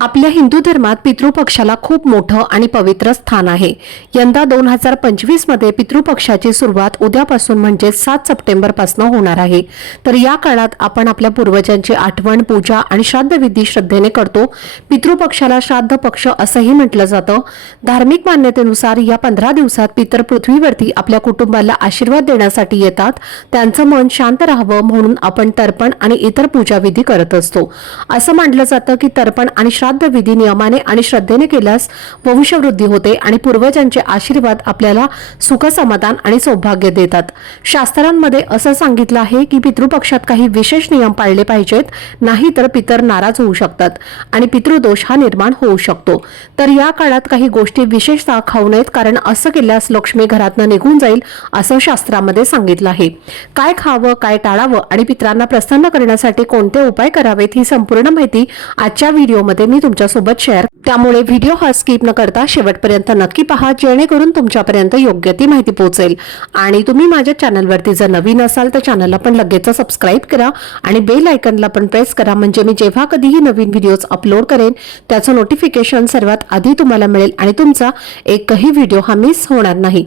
आपल्या हिंदू धर्मात पितृपक्षाला खूप मोठं आणि पवित्र स्थान आहे. यंदा दोन हजार पंचवीसमध्ये पितृपक्षाची सुरुवात उद्यापासून म्हणजे सात सप्टेंबरपासून होणार आहे. तर या काळात आपण आपल्या पूर्वजांची आठवण पूजा आणि श्राद्धविधी श्रद्धेने करतो. पितृपक्षाला श्राद्ध पक्ष असंही म्हटलं जातं. धार्मिक मान्यतेनुसार या पंधरा दिवसात पितर पृथ्वीवरती आपल्या कुटुंबाला आशीर्वाद देण्यासाठी येतात. त्यांचं मन शांत राहावं म्हणून आपण तर्पण आणि इतर पूजाविधी करत असतो. असं मानलं जातं की तर्पण आणि श्राद्ध विधी नियमाने आणि श्रद्धेने केल्यास वंशवृद्धी होते आणि पूर्वजांचे आशीर्वाद आपल्याला सुख समाधान आणि सौभाग्य देतात. शास्त्रांमध्ये असं सांगितलं आहे की पितृपक्षात काही विशेष नियम पाळले पाहिजेत नाही तर पितर नाराज होऊ शकतात आणि पितृदोष हा निर्माण होऊ शकतो. तर या काळात काही गोष्टी विशेषतः खाऊ नयेत कारण असं केल्यास लक्ष्मी घरातनं निघून जाईल असं शास्त्रामध्ये सांगितलं आहे. काय खावं काय टाळावं आणि पित्रांना प्रसन्न करण्यासाठी कोणते उपाय करावेत ही संपूर्ण माहिती आजच्या व्हिडिओमध्ये मी तुमच्यासोबत शेअर त्यामुळे व्हिडिओ हा स्किप न करता शेवटपर्यंत नक्की पहा जेणेकरून तुमच्यापर्यंत योग्य ती माहिती पोहोचेल. आणि तुम्ही माझ्या चॅनलवरती जर नवीन असाल तर चॅनलला पण लगेच सबस्क्राईब करा आणि बेल आयकनला पण प्रेस करा म्हणजे मी जेव्हा कधीही नवीन व्हिडिओज अपलोड करेन त्याचं नोटिफिकेशन सर्वात आधी तुम्हाला मिळेल आणि तुमचा एकही व्हिडिओ हा मिस होणार नाही.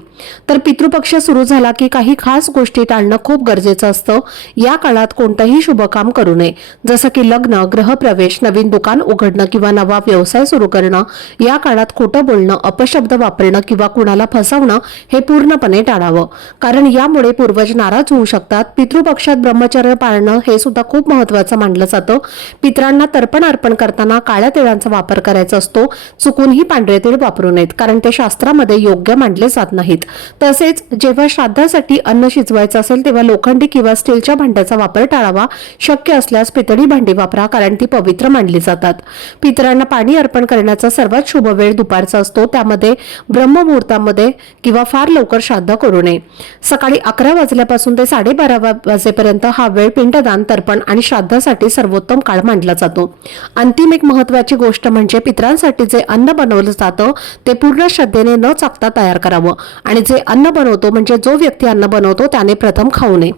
तर पितृपक्ष सुरू झाला की काही खास गोष्टी टाळणं खूप गरजेचं असतं. या काळात कोणतंही शुभकाम करू नये. जसं की लग्न ग्रहप्रवेश नवीन दुकान उघडणं किंवा नवा व्यवसाय सुरू करणं या काळात खोटं बोलणं अपशब्द वापरणं किंवा कुणाला फसवणं हे पूर्णपणे टाळावं. कारण यामुळे पूर्वज नाराज होऊ शकतात. पितृपक्षात ब्रह्मचर्य पाळणं हे सुद्धा खूप महत्वाचं मानलं जातं. पित्रांना तर्पण अर्पण करताना काळ्या तिळांचा वापर करायचा असतो. चुकूनही पांढरे तीळ वापरू नयेत कारण ते शास्त्रामध्ये योग्य मानले जात नाहीत. तसेच जेव्हा श्राद्धासाठी अन्न शिजवायचं असेल तेव्हा लोखंडी किंवा स्टीलच्या भांड्याचा वापर टाळावा. शक्य असल्यास पितळी भांडी वापरा कारण ती पवित्र मानली जातात. पितरांना पाणी अर्पण करण्याचा सर्वात शुभ वेळ दुपारचा असतो. त्यामध्ये ब्रह्ममुहूर्तामध्ये किंवा फार लवकर श्राद्ध करू नये. सकाळी अकरा वाजल्यापासून ते साडेबारा वाजेपर्यंत हा वेळ पिंडदान तर्पण आणि श्राद्धासाठी सर्वोत्तम काळ मानला जातो. अंतिम एक महत्वाची गोष्ट म्हणजे पितरांसाठी जे अन्न बनवलं जातं ते पूर्ण श्रद्धेने न चाकता तयार करावं. आणि जे अन्न बनवतो म्हणजे जो व्यक्ती अन्न बनवतो त्याने प्रथम खाऊ नये.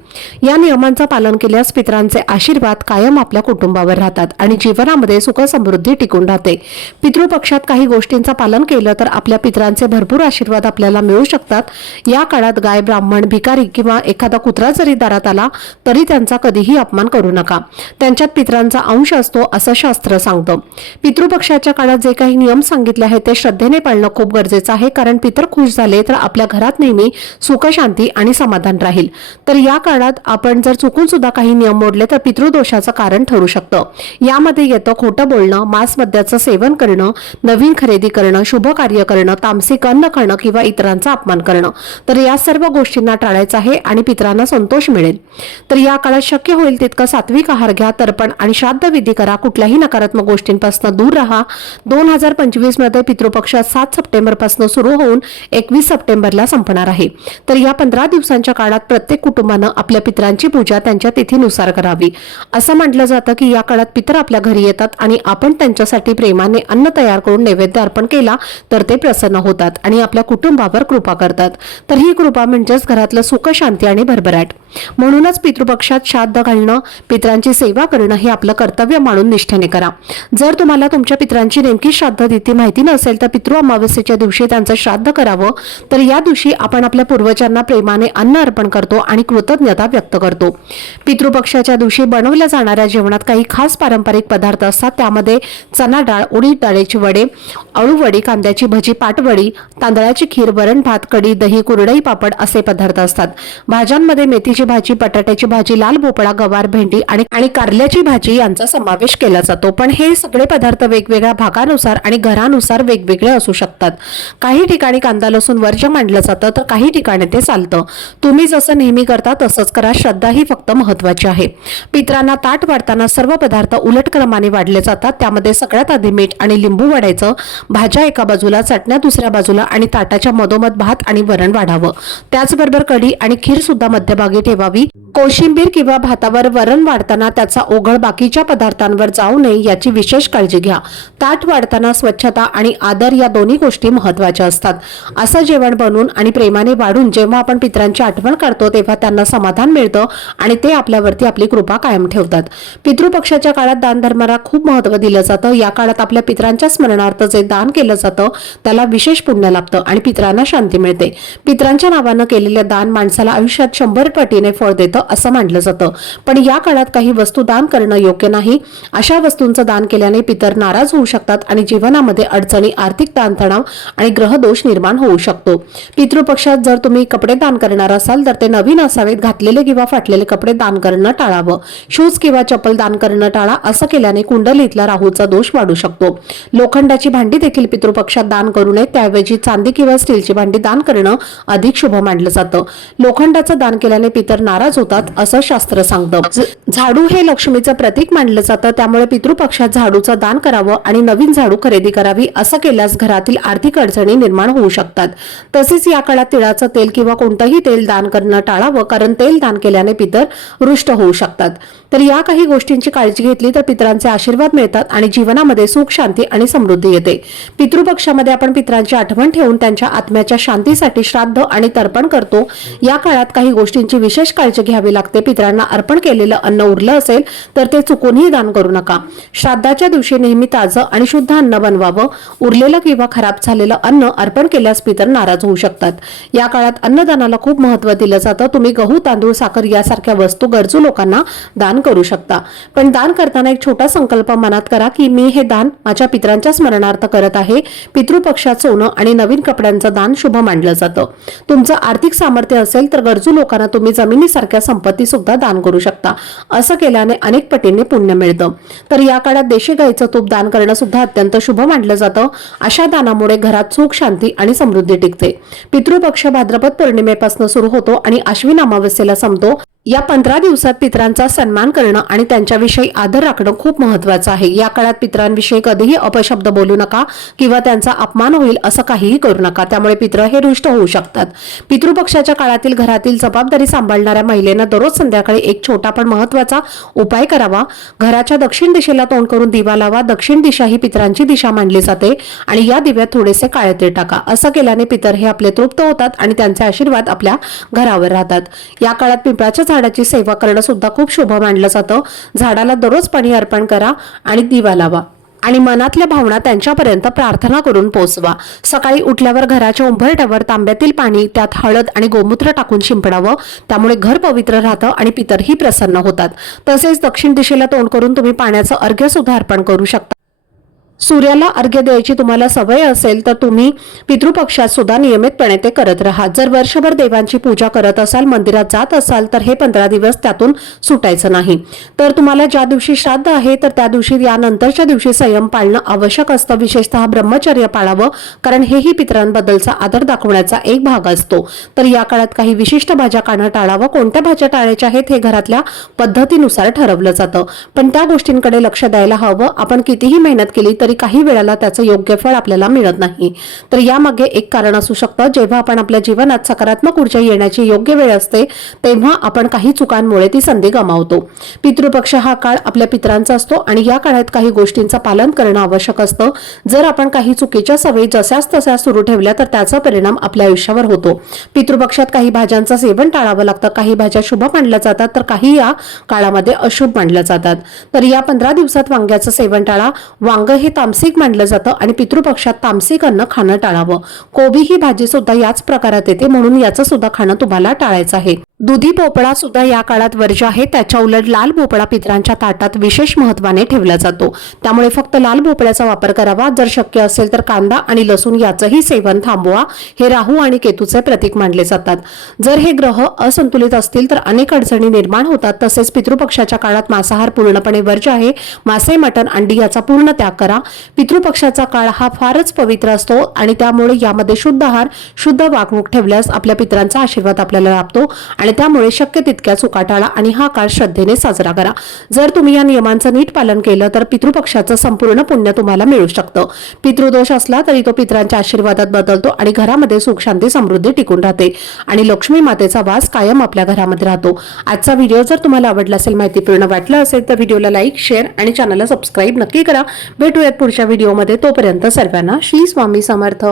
या नियमांचं पालन केल्यास पितरांचे आशीर्वाद कायम आपल्या कुटुंबावर राहतात आणि जीवनामध्ये सुख समृद्धी टिकून राहते. पितृपक्षात काही गोष्टींचं पालन केलं तर आपल्या पितरांचे भरपूर आशीर्वाद आपल्याला मिळू शकतात. या काळात गाय ब्राह्मण भिकारी किंवा एखादा कुत्रा जरी दारात आला तरी त्यांचा कधीही अपमान करू नका. त्यांच्यात पितरांचा अंश असतो असं शास्त्र सांगतं. पितृपक्षाच्या काळात जे काही नियम सांगितले आहेत ते श्रद्धेने पाळणं खूप गरजेचं आहे कारण पितर खुश झाले तर आपल्या घरात नेहमी सुख शांती आणि समाधान राहील. तर या काळात आपण जर चुकून सुद्धा काही नियम मोडले तर पितृदोषाचं कारण ठरू शकतं. यामध्ये येतं खोटं बोलणं मांस मद्याचं सेवन करणं करणं नवीन खरेदी करणं शुभ कार्य करणं तामसिक अन्न खाणं किंवा इतरांचा अपमान करणं. तर या सर्व गोष्टींना टाळायचं आहे आणि पितरांना संतोष मिळेल. तर या काळात शक्य होईल तितकं सात्विक आहार घ्या तर्पण आणि श्राद्ध विधी करा. कुठल्याही नकारात्मक गोष्टींपासून दूर राहा. दोन हजार पंचवीसमध्ये पितृपक्ष सात सप्टेंबरपासून सुरू होऊन एकवीस सप्टेंबरला संपणार आहे. तर या पंधरा दिवसांच्या काळात प्रत्येक कुटुंबानं आपल्या पितरांची पूजा त्यांच्या तिथीनुसार करावी. असं म्हटलं जातं की या काळात पितर आपल्या घरी येतात आणि आपण त्यांच्यासाठी प्रेमाने अन्न तयार करून नैवेद्य अर्पण केला तर ते प्रसन्न होतात आणि आपल्या कुटुंबावर कृपा करतात. तर ही कृपा म्हणजेच घरातलं सुख शांती आणि भरभराट. म्हणूनच पितृपक्षात श्राद्ध घालणं पितरांची सेवा करणं हे आपलं कर्तव्य मानून निष्ठेने करा. जर तुम्हाला तुमच्या पितरांची नेमकी श्राद्ध तिथी माहिती नसेल तर पितृ अमावस्येच्या दिवशी त्यांचं श्राद्ध करावं. तर या दिवशी आपण आपल्या पूर्वजांना प्रेमाने अन्न अर्पण करतो आणि कृतज्ञता व्यक्त करतो. पितृपक्षाच्या दिवशी बनवल्या जाणाऱ्या जेवणात काही खास पारंपरिक पदार्थ असतात. त्यामध्ये चना डाळ उडीद डाळीची वडे अळूवडी कांद्याची भजी पाटवडी तांदळाची खीर वरण भात कढी दही कुरडई पापड असे पदार्थ असतात. भाज्यांमध्ये मेथीची भाजी बटाट्याची भाजी लाल भोपळा गवार भेंडी आणि आणि कारल्याची भाजी यांचा समावेश केला जातो. पण हे सगळे पदार्थ वेगवेगळ्या भागानुसार आणि घरानुसार वेगवेगळे असू शकतात. काही ठिकाणी कांदा लसूण वर्ज मांडलं जातं तर काही ठिकाणी ते चालतं. तुम्ही जसं नेहमी करता तसंच करा. श्रद्धा ही फक्त महत्वाची आहे. पित्रांना ताट वाढताना सर्व पदार्थ उलट क्रमाने वाढले जातात. त्यामध्ये सगळ्यात आधी मीठ आणि लिंबू वाढायचं भाज्या एका बाजूला चटण्या दुसऱ्या बाजूला आणि ताटाच्या मधोमध भात आणि वरण वाढावं. त्याचबरोबर कढी आणि खीर सुद्धा मध्यभागी ठेवावी. कोशिंबीर किंवा भातावर वरण वाढताना त्याचा ओघळ बाकीच्या पदार्थांवर जाऊ नये याची विशेष काळजी घ्या. ताट वाढताना स्वच्छता आणि आदर या दोन्ही गोष्टी महत्त्वाच्या असतात. असं जेवण बनवून आणि प्रेमाने वाढून जेव्हा आपण पितरांची आठवण करतो तेव्हा त्यांना समाधान मिळतं आणि ते आपल्यावरती आपली कृपा कायम ठेवतात. पितृपक्षाच्या काळात दान धर्माला खूप महत्त्व दिलं जातं. या काळात आपल्या पितरांच्या स्मरणार्थ जे दान केलं जातं त्याला विशेष पुण्य लाभतं आणि पितरांना शांती मिळते. पितरांच्या नावानं केलेलं दान माणसाला आयुष्यात शंभर पटीने फळ देतं असं मानलं जातं. पण या काळात काही वस्तू दान करणं योग्य नाही. अशा वस्तूंचं दान केल्याने पितर नाराज होऊ शकतात आणि जीवनामध्ये अडचणी आर्थिक ताणतणाव आणि ग्रहदोष निर्माण होऊ शकतो. पितृपक्षात जर तुम्ही कपडे दान करणार असाल तर ते नवीन असावेत घातलेले किंवा फाटलेले कपडे दान करणं टाळावं. शूज किंवा चप्पल दान करणं टाळा असं केल्याने कुंडलीतला राहूचा दोष वाढू शकतो. लोखंडाची भांडी देखील पितृपक्षात दान करू नये. त्याऐवजी चांदी किंवा स्टीलची भांडी दान करणं अधिक शुभ मानलं जातं. लोखंडाचं दान केल्याने पितर नाराज होतात असं शास्त्र सांगतं. झाडू हे लक्ष्मीचं प्रतीक मानलं जातं. त्यामुळे पितृपक्षात झाडूचं दान करावं आणि नवीन झाडू खरेदी करावी असं केल्यास घरातील आर्थिक अडचणी निर्माण होऊ शकतात. तसेच या काळात तिळाचं तेल किंवा कोणतंही तेल दान करणं टाळावं कारण तेल दान केल्याने पितर रुष्ट होऊ शकतात. तर या काही गोष्टींची काळजी घेतली तर पितरांचे आशीर्वाद मिळतात आणि जीवनामध्ये सुख शांती आणि समृद्धी येते. पितृपक्षामध्ये आपण पितरांची आठवण ठेवून त्यांच्या आत्म्याच्या शांतीसाठी श्राद्ध आणि तर्पण करतो. या काळात काही गोष्टींची विशेष काळजी घ्यावी लागते. पितरांना अर्पण केलेलं अन्न उरलं असेल तर ते चुकूनही दान करू नका. श्राद्धाच्या दिवशी नेहमी ताजं आणि शुद्ध अन्न बनवावं. उरलेलं किंवा खराब झालेलं अन्न अर्पण केल्यास पितर नाराज होऊ शकतात. या काळात अन्नदानाला खूप महत्त्व दिलं जातं. तुम्ही गहू तांदूळ साखर यासारख्या वस्तू गरजू लोकांना दान करू शकता. पण दान करताना एक छोटा संकल्प मनात करा की मी हे दान माझ्या पितरांच्या स्मरणार्थ करत आहे. पितृपक्षात सोनं आणि नवीन कपड्यांचं दान शुभ मानलं जातं. तुमचं आर्थिक सामर्थ्य असेल तर गरजू लोकांना तुम्ही जमिनीसारख्या संपत्ती सुद्धा दान करू शकता. असं केल्याने अनेक पटीने पुण्य मिळतं. तर या काळात देशी गाईचं तूप दान करणं सुद्धा अत्यंत शुभ मानलं जातं. अशा दानामुळे घरात सुख शांती आणि समृद्धी टिकते. पितृपक्ष भाद्रपद पौर्णिमेपासून सुरू होतो आणि अश्विन अमावस्येला संपतो. या पंधरा दिवसात पितरांचा सन्मान करणं आणि त्यांच्याविषयी आदर राखणं खूप महत्वाचं आहे. या काळात पितरांविषयी कधीही अपशब्द बोलू नका किंवा त्यांचा अपमान होईल असं काहीही करू नका. त्यामुळे पित्र हे रुष्ट होऊ शकतात. पितृपक्षाच्या काळातील घरातील जबाबदारी सांभाळणाऱ्या महिलेनं दररोज संध्याकाळी एक छोटा पण महत्त्वाचा उपाय करावा. घराच्या दक्षिण दिशेला तोंड करून दिवा लावा. दक्षिण दिशा ही पितरांची दिशा मानली जाते आणि या दिव्यात थोडेसे काळे टाका. असं केल्याने पितर हे आपले तृप्त होतात आणि त्यांचे आशीर्वाद आपल्या घरावर राहतात. या काळात पिंपळाच्या झाडाची सेवा करणं सुद्धा खूप शुभ मानलं जातं. झाडाला दररोज पाणी अर्पण करा आणि दिवा लावा. आणि मनातल्या भावना त्यांच्यापर्यंत प्रार्थना करून पोचवा. सकाळी उठल्यावर घराच्या उंबरट्यावर तांब्यातील पाणी त्यात हळद आणि गोमूत्र टाकून शिंपडावं. त्यामुळे घर पवित्र राहतं आणि पितरही प्रसन्न होतात. तसेच दक्षिण दिशेला तोंड करून तुम्ही पाण्याचं अर्घ्य सुद्धा अर्पण करू शकता. सूर्याला अर्घ्य द्यायची तुम्हाला सवय असेल तर तुम्ही पितृपक्षात सुद्धा नियमितपणे ते करत राहा. जर वर्षभर देवांची पूजा करत असाल मंदिरात जात असाल तर हे पंधरा दिवस त्यातून सुटायचं नाही. तर तुम्हाला ज्या दिवशी श्राद्ध आहे तर त्या दिवशी यानंतरच्या दिवशी संयम पाळणं आवश्यक असतं. विशेषतः ब्रह्मचर्य पाळावं कारण हेही पितरांबद्दलचा आदर दाखवण्याचा एक भाग असतो. तर या काळात काही विशिष्ट भाज्या खाणं टाळावं. कोणत्या भाज्या टाळायच्या आहेत हे घरातल्या पद्धतीनुसार ठरवलं जातं. पण त्या गोष्टींकडे लक्ष द्यायला हवं. आपण कितीही मेहनत केली तर तरी काही वेळेला त्याचं योग्य फळ आपल्याला मिळत नाही. तर यामागे एक कारण असू शकतं जेव्हा आपण आपल्या जीवनात सकारात्मक ऊर्जा येण्याची योग्य वेळ असते तेव्हा आपण काही चुकांमुळे ती संधी गमावतो. पितृपक्ष हा काळ आपल्या पितरांचा असतो आणि या काळात काही गोष्टींचं पालन करणं आवश्यक असतं. जर आपण काही चुकीच्या सवयी जशाच तशा सुरू ठेवल्या तर त्याचा परिणाम आपल्या आयुष्यावर होतो. पितृपक्षात काही भाज्यांचं सेवन टाळावं लागतं काही भाज्या शुभ मानल्या जातात तर काही या काळामध्ये अशुभ मानल्या जातात. तर या पंधरा दिवसात वांग्याचं सेवन टाळा. वांग हे तामसिक मानलं जातं आणि पितृपक्षात तामसिक अन्न खाणं टाळावं. कोबी ही भाजी सुद्धा याच प्रकारात येते म्हणून याचं सुद्धा खाणं तुम्हाला टाळायचं आहे. दुधी भोपळा सुद्धा या काळात वर्ज्य आहे. त्याच्या उलट लाल भोपळा पितरांच्या ताटात विशेष महत्वाने ठेवला जातो. त्यामुळे फक्त लाल भोपळ्याचा वापर करावा. जर शक्य असेल तर कांदा आणि लसूण याचंही सेवन थांबवा. हे राहू आणि केतूचे प्रतीक मानले जातात. जर हे ग्रह असंतुलित असतील तर अनेक अडचणी निर्माण होतात. तसेच पितृपक्षाच्या काळात मांसाहार पूर्णपणे वर्ज्य आहे. मासे मटण अंडी याचा पूर्ण त्याग करा. पितृपक्षाचा काळ हा फारच पवित्र असतो आणि त्यामुळे यामध्ये शुद्ध आहार शुद्ध वागणूक ठेवल्यास आपल्या पितरांचा आशीर्वाद आपल्याला लाभतो. आणि त्यामुळे शक्य तितक्या चुका टाळा आणि हा काळ श्रद्धेने साजरा करा. जर तुम्ही या नियमांचं नीट पालन केलं तर पितृपक्षाचं संपूर्ण पुण्य तुम्हाला मिळू शकतं. पितृदोष असला तरी तो पितरांच्या आशीर्वादात बदलतो आणि घरामध्ये सुख शांती समृद्धी टिकून राहते. आणि लक्ष्मी मातेचा वास कायम आपल्या घरामध्ये राहतो. आजचा व्हिडिओ जर तुम्हाला आवडला असेल माहितीपूर्ण वाटला असेल तर व्हिडिओला लाईक शेअर आणि चॅनलला सबस्क्राईब नक्की करा. भेटूयात पुढच्या व्हिडिओमध्ये. तोपर्यंत सर्वांना श्री स्वामी समर्थ.